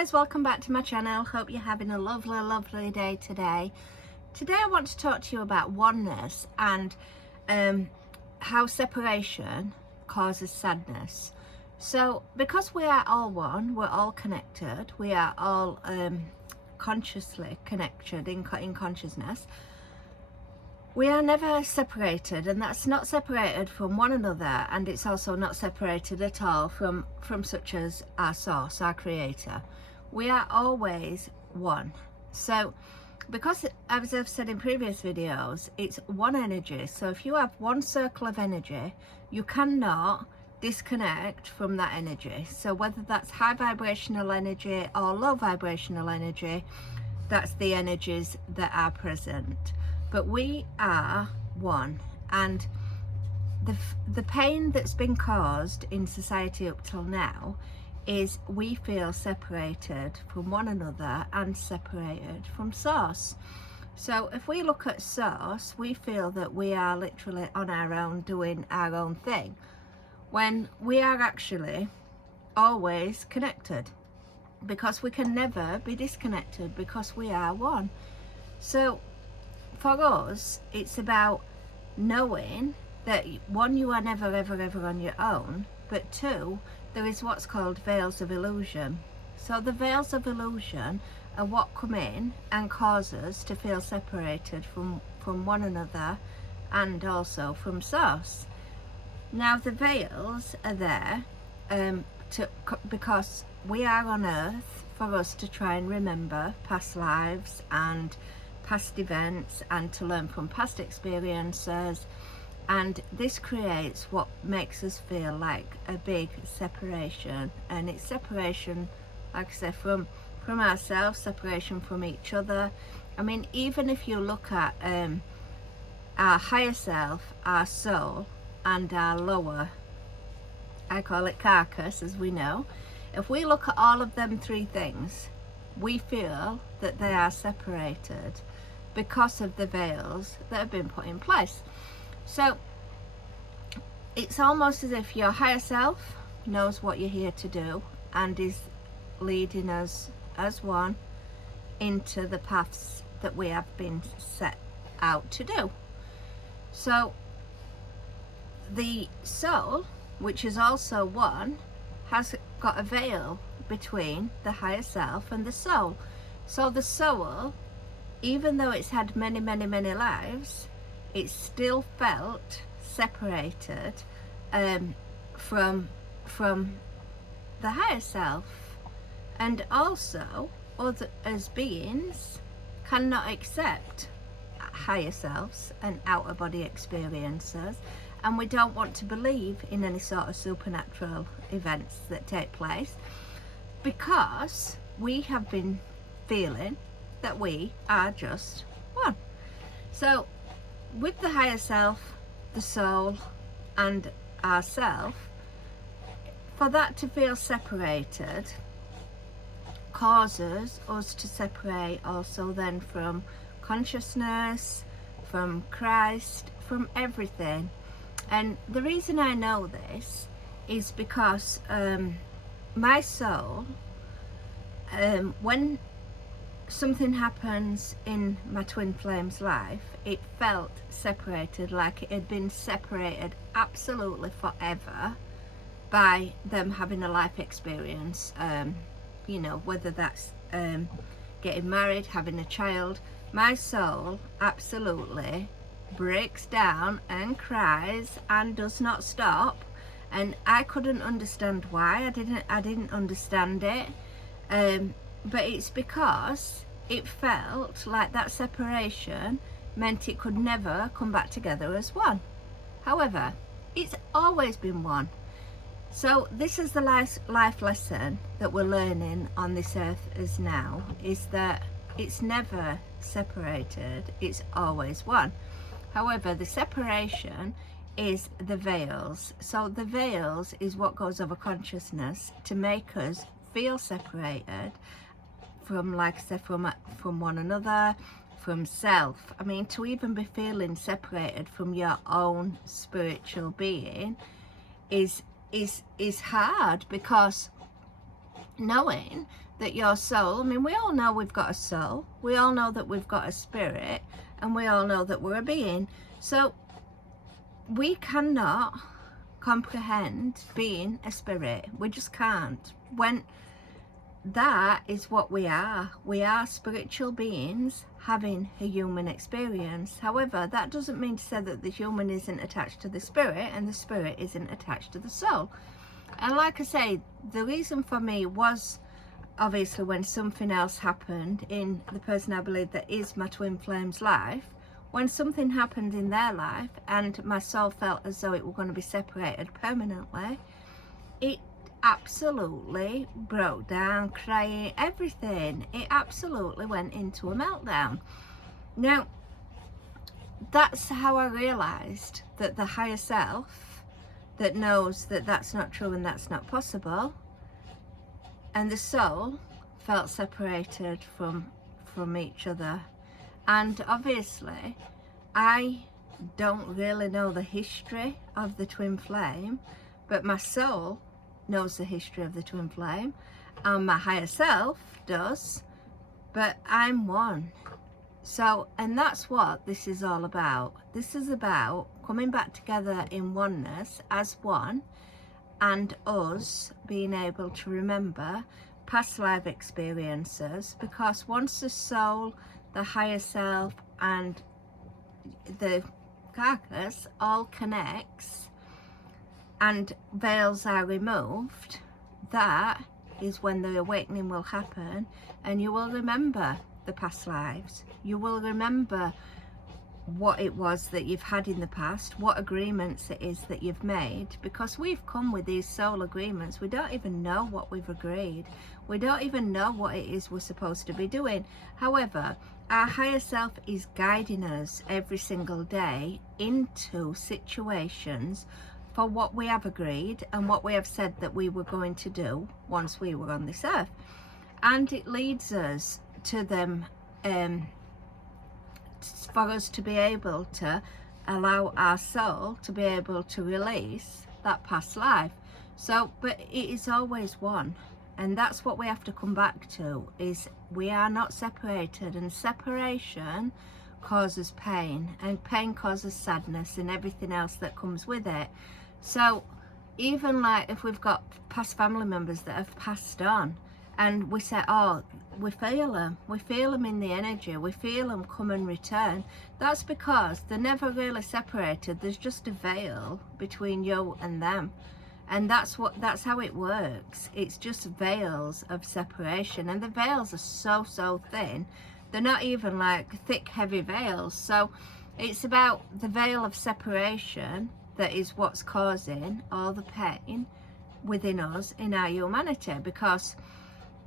guys, welcome back to my channel. Hope you're having a lovely day today. Today I want to talk to you about oneness and how separation causes sadness. So because we are all one, we're all connected, we are all consciously connected in consciousness, we are never separated, and that's not separated from one another, and it's also not separated at all from such as our source, our creator. We are always one. So because, as I've said in previous videos, it's one energy. So if you have one circle of energy, you cannot disconnect from that energy. So whether that's high vibrational energy or low vibrational energy, that's the energies that are present. But we are one, and the pain that's been caused in society up till now is we feel separated from one another and separated from source. So if we look at source, we feel that we are literally on our own doing our own thing, when we are actually always connected, because we can never be disconnected, because we are one. So for us, it's about knowing that one, you are never ever on your own, but two, there is what's called veils of illusion. So the veils of illusion are what come in and cause us to feel separated from one another and also from source. Now the veils are there because we are on earth for us to try and remember past lives and past events, and to learn from past experiences, and this creates what makes us feel like a big separation. And it's separation, like I said, from ourselves, separation from each other. I mean, even if you look at our higher self, our soul, and our lower, I call it carcass, as we know, if we look at all of them three things, we feel that they are separated because of the veils that have been put in place. So it's almost as if your higher self knows what you're here to do and is leading us as one into the paths that we have been set out to do. So the soul, which is also one, has got a veil between the higher self and the soul. So the soul, even though it's had many lives, it's still felt separated from the higher self. And also, us as beings cannot accept higher selves and outer body experiences, and we don't want to believe in any sort of supernatural events that take place, because we have been feeling that we are just one. So with the higher self, the soul, and ourself, for that to feel separated causes us to separate also then from consciousness, from Christ, from everything. And the reason I know this is because my soul, when something happens in my twin flame's life, it felt separated, like it had been separated absolutely forever by them having a life experience, you know, whether that's getting married, having a child. My soul absolutely breaks down and cries and does not stop, and I couldn't understand why. I didn't understand it. But it's because it felt like that separation meant it could never come back together as one. However, it's always been one. So this is the life lesson that we're learning on this earth as now, is that it's never separated, it's always one. However, the separation is the veils. So the veils is what goes over consciousness to make us feel separated from, like I said, from one another, from self. I mean, to even be feeling separated from your own spiritual being is hard, because knowing that your soul, I mean, we all know we've got a soul, we all know that we've got a spirit, and we all know that we're a being. So we cannot comprehend being a spirit. We just can't. When that is what we are. We are spiritual beings having a human experience. However, that doesn't mean to say that the human isn't attached to the spirit and the spirit isn't attached to the soul. And like I say, the reason for me was obviously when something else happened in the person I believe that is my twin flame's life. When something happened in their life and my soul felt as though it were going to be separated permanently, it absolutely broke down, crying, everything. It absolutely went into a meltdown. Now, that's how I realised that the higher self that knows that that's not true and that's not possible, and the soul felt separated from each other. And obviously I don't really know the history of the twin flame, but my soul knows the history of the twin flame and my higher self does, but I'm one. So, and that's what this is all about. This is about coming back together in oneness as one, and us being able to remember past life experiences, because once the soul, the higher self and the carcass all connects and veils are removed, that is when the awakening will happen, and you will remember the past lives. You will remember what it was that you've had in the past, what agreements it is that you've made, because we've come with these soul agreements. We don't even know what we've agreed. We don't even know what it is we're supposed to be doing. However, our higher self is guiding us every single day into situations for what we have agreed and what we have said that we were going to do once we were on this earth. And it leads us to them, for us to be able to allow our soul to be able to release that past life. So, but it is always one, and that's what we have to come back to, is we are not separated, and separation causes pain, and pain causes sadness and everything else that comes with it. So even like if we've got past family members that have passed on, and we say, oh, we feel them in the energy, we feel them come and return, that's because they're never really separated. There's just a veil between you and them, and that's how it works. It's just veils of separation, and the veils are so thin. They're not even like thick heavy veils. So it's about the veil of separation that is what's causing all the pain within us in our humanity, because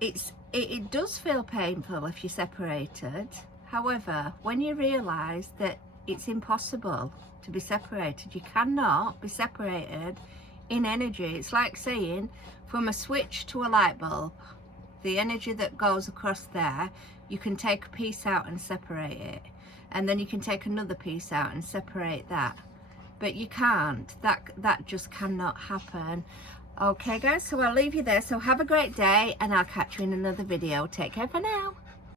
it does feel painful if you're separated. However, when you realize that it's impossible to be separated, you cannot be separated in energy. It's like saying from a switch to a light bulb, the energy that goes across there, you can take a piece out and separate it, and then you can take another piece out and separate that, but you can't. That just cannot happen. Okay guys, so I'll leave you there. So have a great day, and I'll catch you in another video. Take care for now.